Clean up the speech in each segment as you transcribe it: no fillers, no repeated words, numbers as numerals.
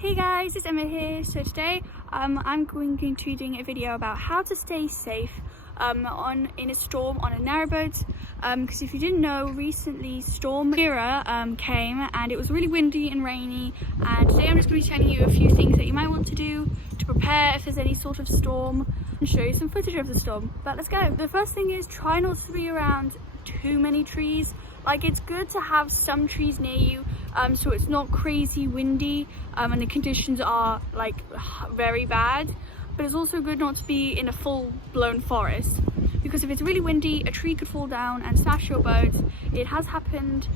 Hey guys, it's Emma here. So today I'm going to be doing a video about how to stay safe in a storm on a narrowboat, because if you didn't know, recently Storm Ciara came and it was really windy and rainy, and today I'm just going to be telling you a few things that you might want to do to prepare if there's any sort of storm and show you some footage of the storm. But let's go. The first thing is try not to be around too many trees. Like, it's good to have some trees near you so it's not crazy windy and the conditions are like very bad, but it's also good not to be in a full-blown forest, because if it's really windy a tree could fall down and smash your boat. It has happened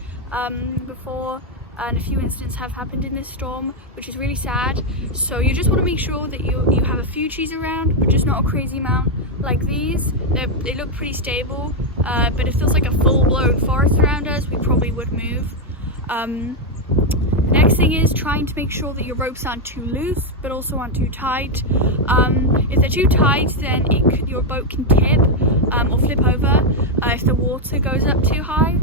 before, and a few incidents have happened in this storm, which is really sad. So you just want to make sure that you have a few trees around, but just not a crazy amount like these. They look pretty stable, but if there's like a full-blown forest around us, we probably would move. Next thing is trying to make sure that your ropes aren't too loose but also aren't too tight. If they're too tight, then your boat can tip or flip over if the water goes up too high,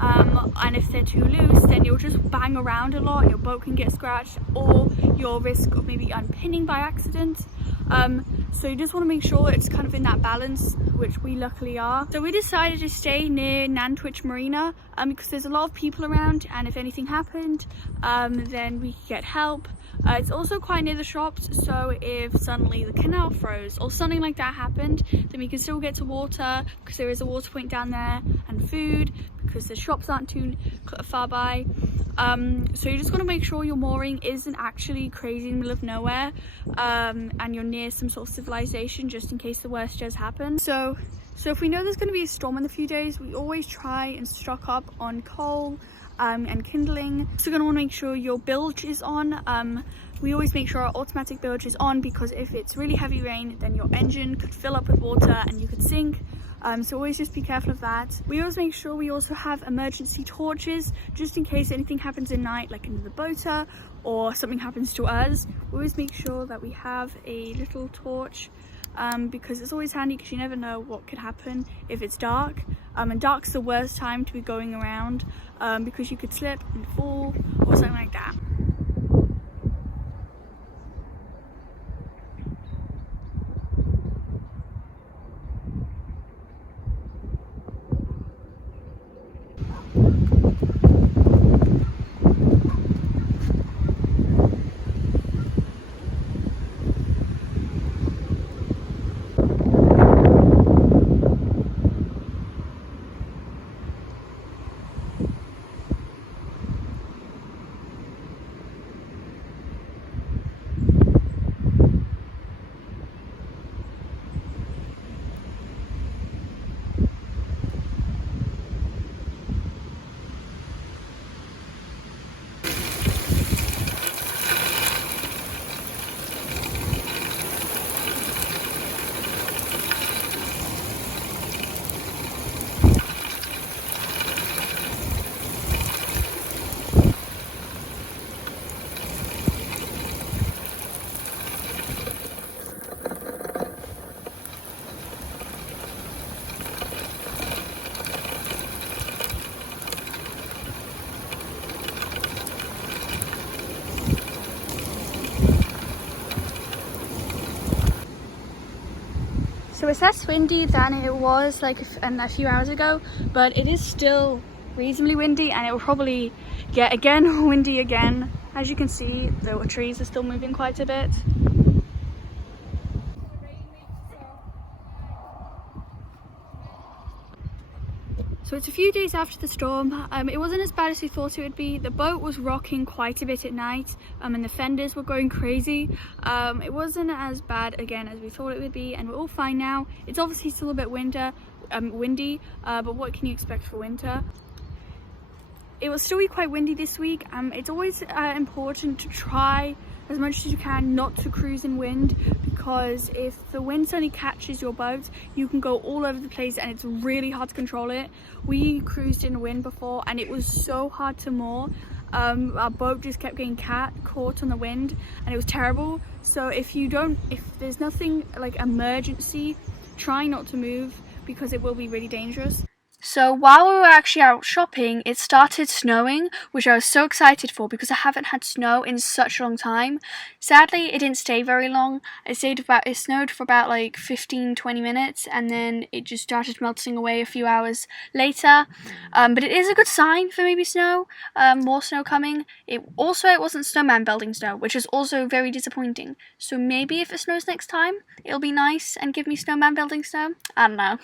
and if they're too loose, then you'll just bang around a lot and your boat can get scratched, or you'll risk of maybe unpinning by accident. So you just want to make sure it's kind of in that balance, which we luckily are. So we decided to stay near Nantwich Marina because there's a lot of people around, and if anything happened then we could get help. It's also quite near the shops, so if suddenly the canal froze or something like that happened, then we can still get to water because there is a water point down there, and food because the shops aren't too far by. So you just want to make sure your mooring isn't actually crazy in the middle of nowhere, and you're near some sort of civilization, just in case the worst does happen. So if we know there's going to be a storm in a few days, we always try and stock up on coal and kindling. So you're going to want to make sure your bilge is on. We always make sure our automatic bilge is on, because if it's really heavy rain, then your engine could fill up with water and you could sink. So always just be careful of that. We always make sure we also have emergency torches, just in case anything happens at night, like in the boater, or something happens to us. We always make sure that we have a little torch, because it's always handy, because you never know what could happen if it's dark. And dark's the worst time to be going around, because you could slip and fall or something like that. So it's less windy than it was like a few hours ago, but it is still reasonably windy, and it will probably get again windy again. As you can see, the trees are still moving quite a bit. So it's a few days after the storm. It wasn't as bad as we thought it would be. The boat was rocking quite a bit at night, and the fenders were going crazy. It wasn't as bad again as we thought it would be, and we're all fine now. It's obviously still a bit windy, but what can you expect for winter? It will still be quite windy this week. It's always important to try as much as you can not to cruise in wind, because if the wind suddenly catches your boat, you can go all over the place and it's really hard to control it. We cruised in wind before and it was so hard to moor. Our boat just kept getting caught on the wind and it was terrible. So if there's nothing like emergency, try not to move, because it will be really dangerous. So while we were actually out shopping, it started snowing, which I was so excited for because I haven't had snow in such a long time. Sadly, it didn't stay very long. It snowed for about like 15-20 minutes, and then it just started melting away a few hours later. But it is a good sign for maybe snow, more snow coming. It wasn't snowman building snow, which is also very disappointing. So maybe if it snows next time, it'll be nice and give me snowman building snow. I don't know.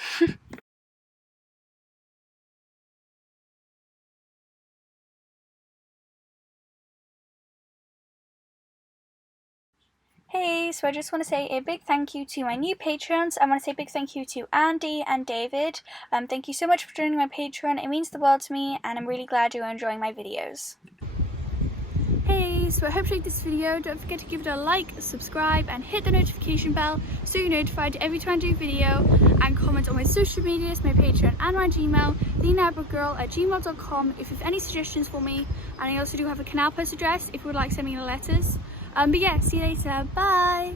Hey, so I just want to say a big thank you to my new patrons. I want to say a big thank you to Andy and David. Thank you so much for joining my Patreon. It means the world to me, and I'm really glad you're enjoying my videos. Hey, so I hope you liked this video. Don't forget to give it a like, subscribe, and hit the notification bell so you're notified every time I do a video, and comment on my social medias, my Patreon, and my Gmail, thenarrowboatgirl@gmail.com, if you have any suggestions for me. And I also do have a canal post address if you would like to send me letters. But yeah, see you later. Bye!